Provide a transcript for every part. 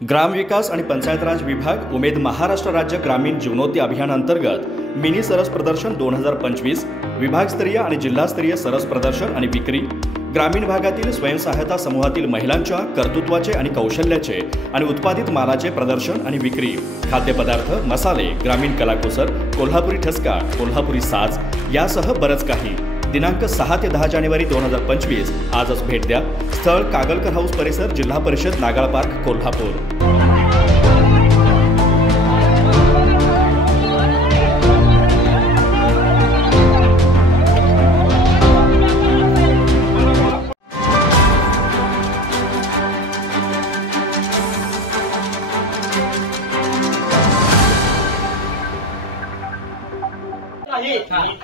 ग्रामविकास आणि पंचायत राज विभाग उमेद महाराष्ट्र राज्य ग्रामीण जीवनोन्नती अभियान अंतर्गत मिनी सरस प्रदर्शन 2025 विभागस्तरीय आणि जिल्हास्तरीय सरस प्रदर्शन आणि विक्री, ग्रामीण भागातील स्वयंसहायता समूहातील महिलांच्या कर्तृत्वाचे आणि कौशल्याचे आणि उत्पादित मालाचे प्रदर्शन आणि विक्री, खाद्यपदार्थ, मसाले, ग्रामीण कलाकुसर, कोल्हापुरी ठसका, कोल्हापुरी साज यासह बरंच काही। दिनांक 6 ते 10 जानेवारी 2025 आजच भेट द्या। स्थळ कागलकर हाऊस परिसर, जिल्हा परिषद, नागाळ पार्क, कोल्हापूर।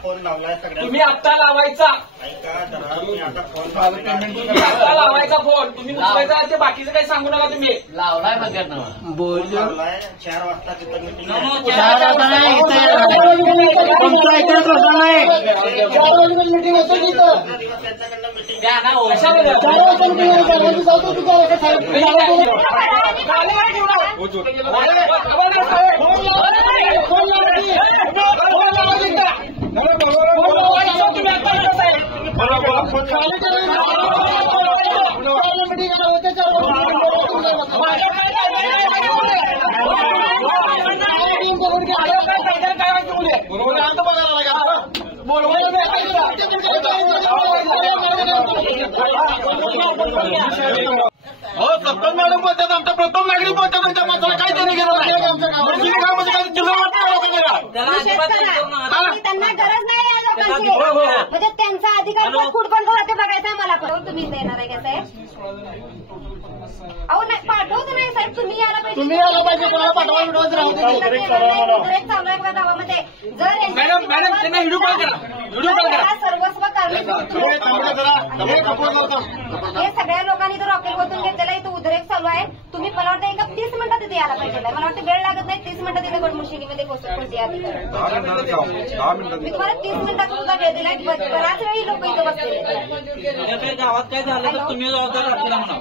फोन लावलाय तुम्ही आता लावायचा, आता लावायचा फोन तुम्ही उचलायचा, ते बाकीचं काही सांगू नका। तुम्ही लावलाय बघा बोल 4 वाजता तिथं मीटिंग प्रथम मॅडम बोलतात, आमचा प्रथम नागरिक बोलतात, त्यांच्या माणसाला काय देणे घेणं नाही। त्यांना गरज नाही या लोकांची, म्हणजे त्यांचा अधिकार कुठपण होते बघायचा मला। पण तुम्ही देणार आहे का साहेब? अहो नाही, पाठवतो नाही साहेब, तुम्ही यायला पाहिजे, तुम्ही यायला पाहिजे, कोणाला पाठवायला चालू आहे बघा गावामध्ये। जर मॅडम त्यांना व्हिडिओ कॉल करा, व्हिडिओ कॉल करा। सर्वस्व हे सगळ्या लोकांनी तर रॉकेल ओतून घेतलेला आहे, तो उद्रेक चालू आहे। तुम्ही मला वाटतं एका 30 मिनिटात तिथे यायला पाहिजे। मला वाटतं वेळ लागत नाही, 30 मिनिटात तिथे गडमुशिनीमध्ये पोहोचते। मी तुम्हाला 30 मिनिटात सुद्धा वेळ दिलाय, बराच वेळी लोक इथं बसलेले। गावात काय झालं तर तुम्ही जबाबदार राहता।